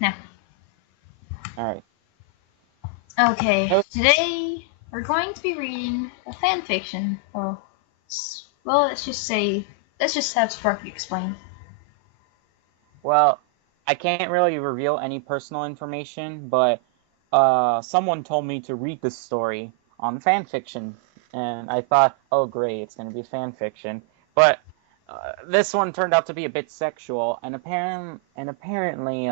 Now, Alright. okay, today we're going to be reading a fan fiction. Well, let's just have Sparky explain. Well, I can't really reveal any personal information, but someone told me to read this story on fanfiction, and I thought, oh great, it's going to be fanfiction. But this one turned out to be a bit sexual, and apparently,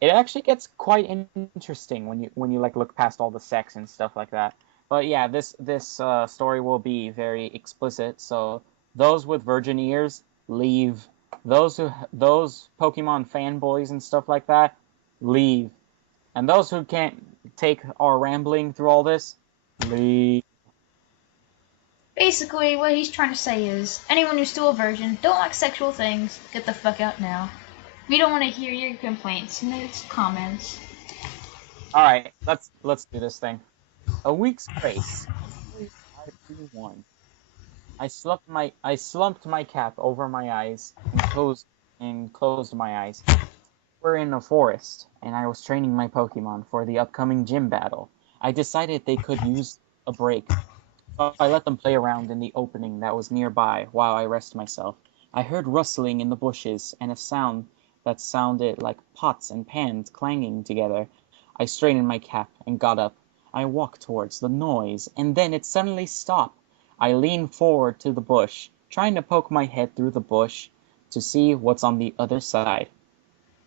it actually gets quite interesting when you like look past all the sex and stuff like that. But yeah, this story will be very explicit, so those with virgin ears leave. Those Pokemon fanboys and stuff like that leave, and those who can't take our rambling through all this leave. Basically, what he's trying to say is, anyone who's still a virgin, don't like sexual things, get the fuck out now. We don't want to hear your complaints and comments. All right, let's do this thing. A week's grace. 521. I slumped my cap over my eyes and closed my eyes. We're in a forest, and I was training my Pokemon for the upcoming gym battle. I decided they could use a break, so I let them play around in the opening that was nearby while I rest myself. I heard rustling in the bushes and a sound that sounded like pots and pans clanging together. I straightened my cap and got up. I walked towards the noise, and then it suddenly stopped. I leaned forward to the bush, trying to poke my head through the bush to see what's on the other side.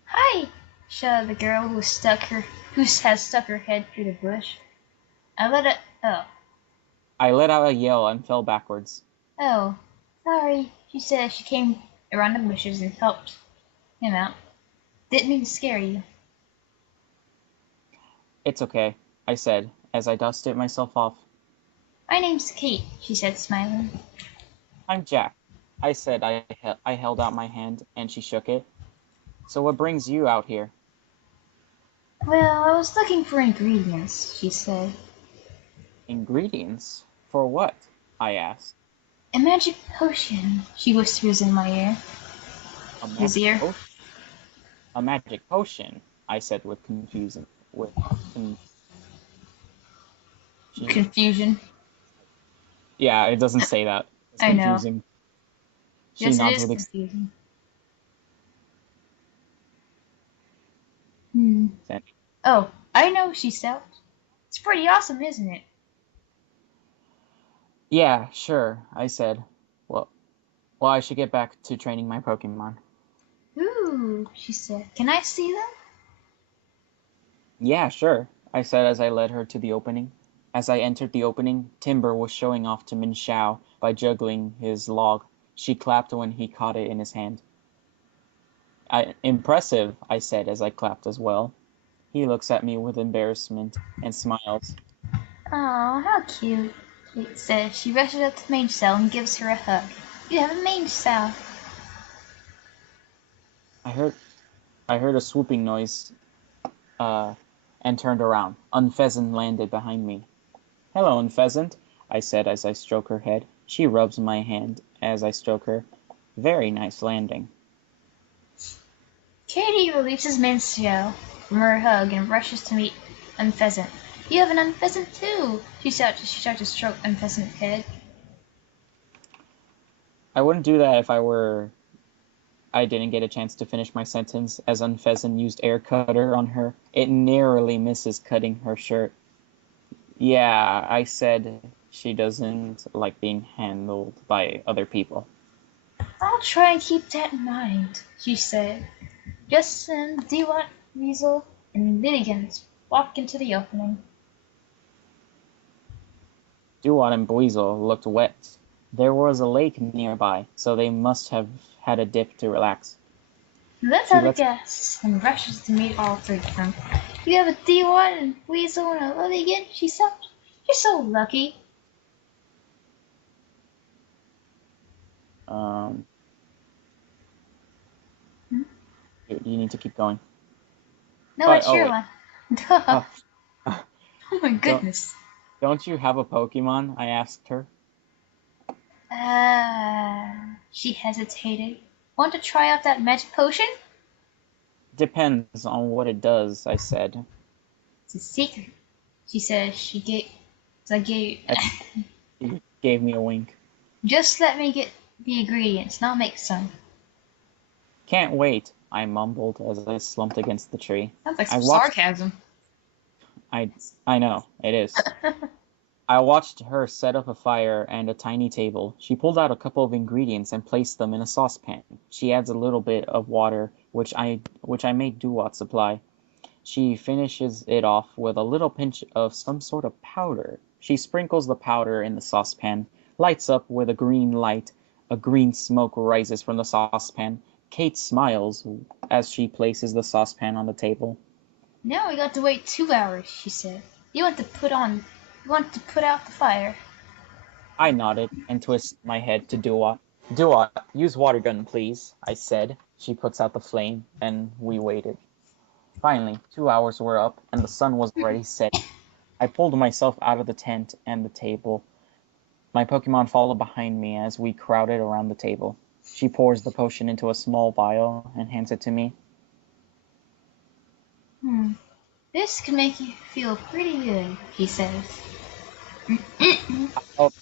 Hi, shouted the girl who has stuck her head through the bush. I let it. I let out a yell and fell backwards. Oh, sorry, she said as she came around the bushes and helped him out. Didn't mean to scare you. It's okay, I said, as I dusted myself off. My name's Kate, she said, smiling. I'm Jack, I said. I held out my hand, and she shook it. So what brings you out here? Well, I was looking for ingredients, she said. Ingredients? For what? I asked. A magic potion, she whispers in my ear. A His magic ear. potion? A magic potion, I said with confusion. With con- she, Confusion. yeah, it doesn't say that. It's I know. confusing. She Yes, it nods is with confusing. Hmm. extent. Oh, I know, she said. It's pretty awesome, isn't it? Yeah, sure, I said. Well, well, I should get back to training my Pokemon. Ooh, she said. Can I see them? Yeah, sure, I said as I led her to the opening. As I entered the opening, Timber was showing off to Min Xiao by juggling his log. She clapped when he caught it in his hand. Impressive, I said as I clapped as well. He looks at me with embarrassment and smiles. Oh, how cute, Kate says. She rushes up to Mange Cell and gives her a hug. You have a Mange Cell. I heard I heard a swooping noise uh, and turned around. Unpheasant landed behind me. Hello, Unpheasant, I said as I stroke her head. She rubs my hand as I stroke her. Very nice landing. Katie releases Mange Cell from her hug and rushes to meet Unpheasant. You have an Unpheasant too, she starts to stroke Unpheasant's head. I wouldn't do that if I didn't get a chance to finish my sentence, as Unpheasant used air cutter on her. It narrowly misses cutting her shirt. Yeah, I said she doesn't like being handled by other people. I'll try and keep that in mind, she said. Just then, Dewott, Weasel, and Milligans walk into the opening. Dewott and Buizel looked wet. There was a lake nearby, so they must have had a dip to relax. Let's She have a lets guess and rushes to meet all three of them. You have a Dewott and Weasel and a Lilligan, she said. You're so lucky. um Hmm? you need to keep going. No, Oh, it's oh your wait. one. Duh. Oh, Oh my don't goodness. don't you have a Pokemon? I asked her. She hesitated. Want to try out that magic potion? Depends on what it does, I said. It's a secret. She said I gave. She gave me a wink. Just let me get the ingredients, and I'll make some. Can't wait, I mumbled as I slumped against the tree. Sounds like I some watched. sarcasm. I know, it is. I watched her set up a fire and a tiny table. She pulled out a couple of ingredients and placed them in a saucepan. She adds a little bit of water, which I made Dewott supply. She finishes it off with a little pinch of some sort of powder. She sprinkles the powder in the saucepan, lights up with a green light. A green smoke rises from the saucepan. Kate smiles as she places the saucepan on the table. Now we got to wait 2 hours, she said. You want to put out the fire. I nodded and twisted my head to Dewott. Dewott, use water gun, please, I said. She puts out the flame, and we waited. Finally, 2 hours were up, and the sun was already setting. I pulled myself out of the tent and the table. My Pokemon followed behind me as we crowded around the table. She pours the potion into a small vial and hands it to me. This can make you feel pretty good, he says.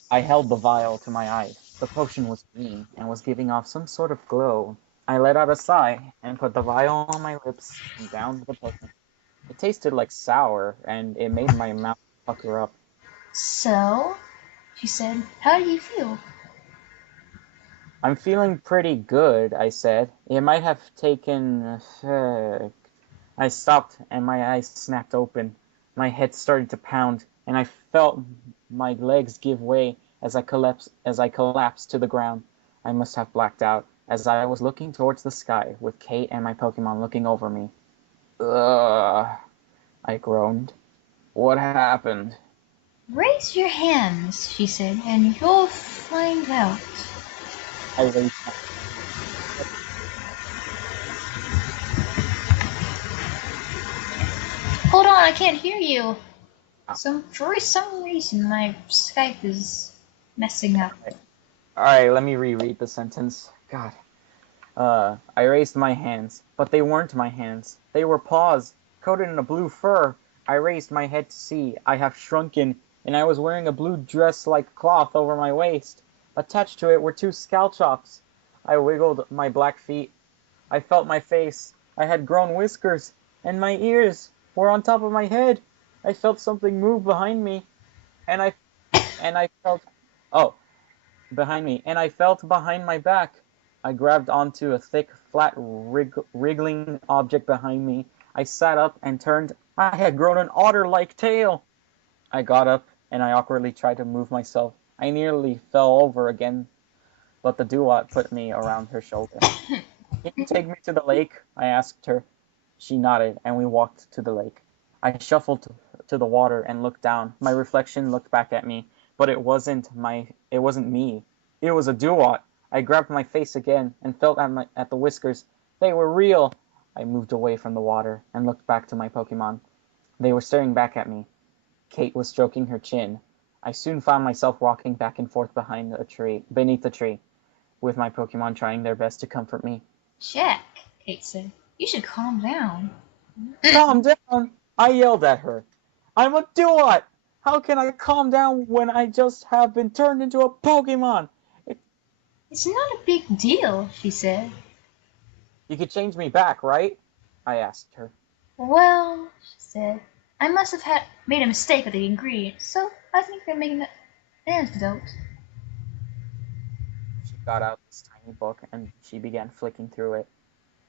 I held the vial to my eyes. The potion was green and was giving off some sort of glow. I let out a sigh and put the vial on my lips and downed the potion. It tasted like sour, and it made my mouth pucker up. So, she said, how do you feel? I'm feeling pretty good, I said. It might have taken effect. I stopped, and my eyes snapped open. My head started to pound, and I felt my legs give way as I collapsed to the ground. I must have blacked out, as I was looking towards the sky, with Kate and my Pokemon looking over me. Ugh, I groaned. What happened? Raise your hands, she said, and you'll find out. I raised my Hold on, I can't hear you. For some reason, my Skype is messing up. Alright, let me reread the sentence. God. I raised my hands, but they weren't my hands. They were paws, coated in a blue fur. I raised my head to see. I have shrunken, and I was wearing a blue dress-like cloth over my waist. Attached to it were 2 scalchops. I wiggled my black feet. I felt my face. I had grown whiskers, and my ears were on top of my head. I felt something move behind me, and I felt behind me, and I felt behind my back. I grabbed onto a thick, flat, wriggling object behind me. I sat up and turned. I had grown an otter-like tail. I got up, and I awkwardly tried to move myself. I nearly fell over again, but the Dewott put me around her shoulder. Can you take me to the lake? I asked her. She nodded, and we walked to the lake. I shuffled to the water and looked down. My reflection looked back at me, but it wasn't me. It was a Dewott. I grabbed my face again and felt at the whiskers. They were real. I moved away from the water and looked back to my Pokemon. They were staring back at me. Kate was stroking her chin. I soon found myself walking back and forth beneath the tree, with my Pokemon trying their best to comfort me. Jack, Kate said, you should calm down. Calm down! I yelled at her. I'm a Dewott! How can I calm down when I just have been turned into a Pokemon? It's not a big deal, she said. You could change me back, right? I asked her. Well, she said, I must have made a mistake with the ingredients, so I think they're making an antidote. She got out this tiny book and she began flicking through it.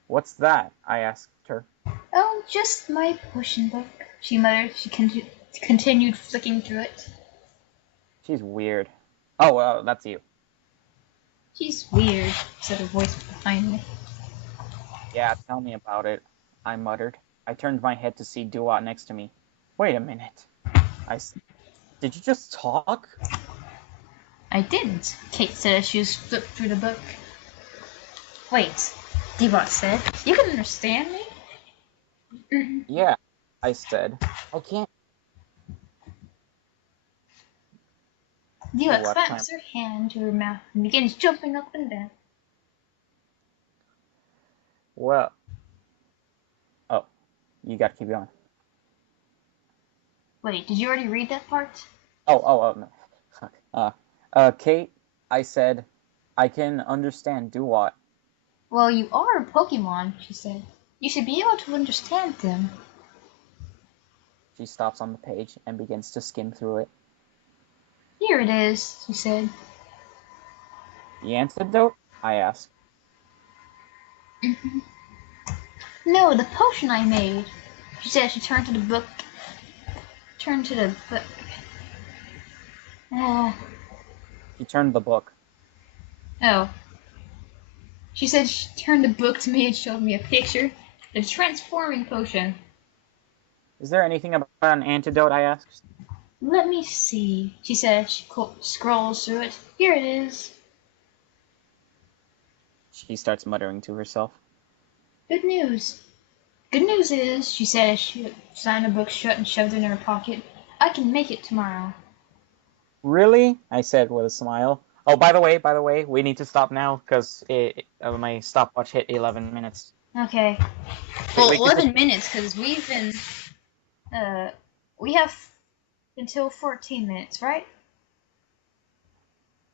What's that? I asked her. Oh, just my potion book, she muttered. She continued flicking through it. She's weird. Oh, well, that's you. She's weird, said a voice behind me. Yeah, tell me about it, I muttered. I turned my head to see Dewott next to me. Wait a minute. I said, did you just talk? I didn't, Kate said as she flipped through the book. Wait, Dewott said. You can understand me? Yeah, I said. I can't. Dewott claps her hand to her mouth and begins jumping up and down. Well, You got to keep going. Wait, did you already read that part? Oh, no. Fuck. Kate, I said, I can understand Dewott. Well, you are a Pokemon, she said. You should be able to understand them. She stops on the page and begins to skim through it. Here it is, she said. The antidote? I asked. No, the potion I made. She said she turned to the book. Turned to the book. She turned the book. Oh. She said she turned the book to me and showed me a picture. The transforming potion. Is there anything about an antidote? I asked. Let me see, she said. She scrolls through it. Here it is. She starts muttering to herself. Good news. Good news is, she said as she signed the book shut and shoved it in her pocket, I can make it tomorrow. Really? I said with a smile. Oh, by the way, we need to stop now because my stopwatch hit 11 minutes. Okay. Well, 11 minutes because we have until 14 minutes, right?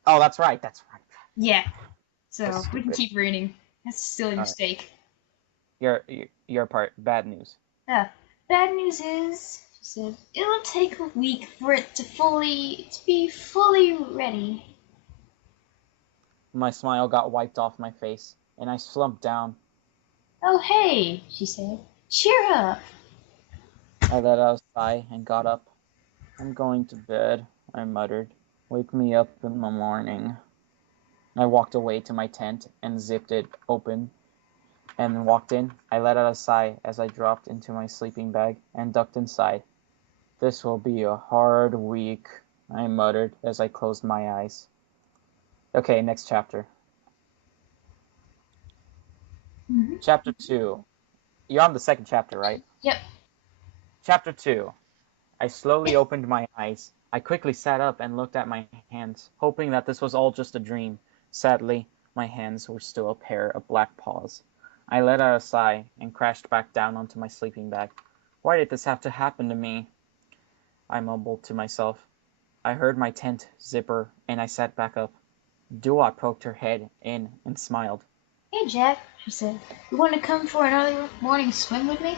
Oh, that's right. Yeah. So we can keep reading. That's a silly mistake. Your part. Bad news. Bad news is, she said, it'll take a week for it to be fully ready. My smile got wiped off my face, and I slumped down. Oh, hey, she said. Cheer up. I let out a sigh and got up. I'm going to bed, I muttered. Wake me up in the morning. I walked away to my tent and zipped it open and walked in. I let out a sigh as I dropped into my sleeping bag and ducked inside. This will be a hard week, I muttered as I closed my eyes. Okay, next chapter. Mm-hmm. Chapter 2. You're on the second chapter, right? Yep. Chapter 2. I slowly opened my eyes. I quickly sat up and looked at my hands, hoping that this was all just a dream. Sadly, my hands were still a pair of black paws. I let out a sigh and crashed back down onto my sleeping bag. Why did this have to happen to me? I mumbled to myself. I heard my tent zipper and I sat back up. Dewott poked her head in and smiled. Hey, Jack, she said. You want to come for an early morning swim with me?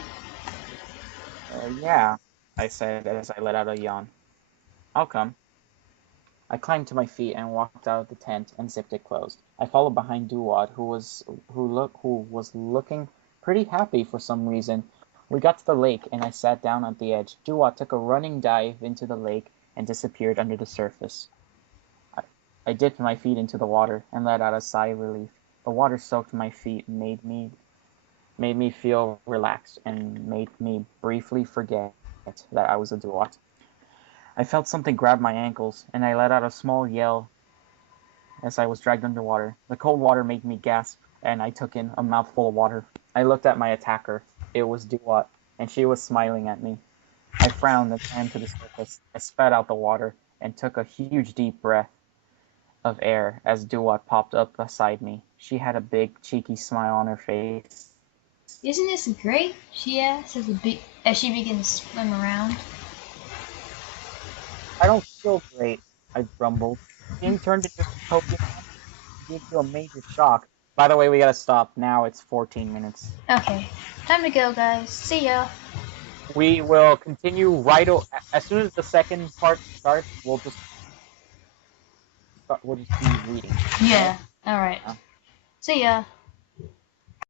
Yeah, I said as I let out a yawn. I'll come. I climbed to my feet and walked out of the tent and zipped it closed. I followed behind Dewott, who was looking pretty happy for some reason. We got to the lake and I sat down at the edge. Dewott took a running dive into the lake and disappeared under the surface. I dipped my feet into the water and let out a sigh of relief. The water soaked my feet, made me feel relaxed, and made me briefly forget that I was a Dewott. I felt something grab my ankles, and I let out a small yell as I was dragged underwater. The cold water made me gasp, and I took in a mouthful of water. I looked at my attacker. It was Dewott, and she was smiling at me. I frowned and swam to the surface. I spat out the water and took a huge deep breath of air as Dewott popped up beside me. She had a big, cheeky smile on her face. Isn't this great? She asked as she began to swim around. I don't feel great, I grumbled. Being turned into a Pokemon gave you a major shock. By the way, we gotta stop now. It's 14 minutes. Okay, time to go, guys. See ya. We will continue as soon as the second part starts. We'll just be reading. Yeah. All right. See ya.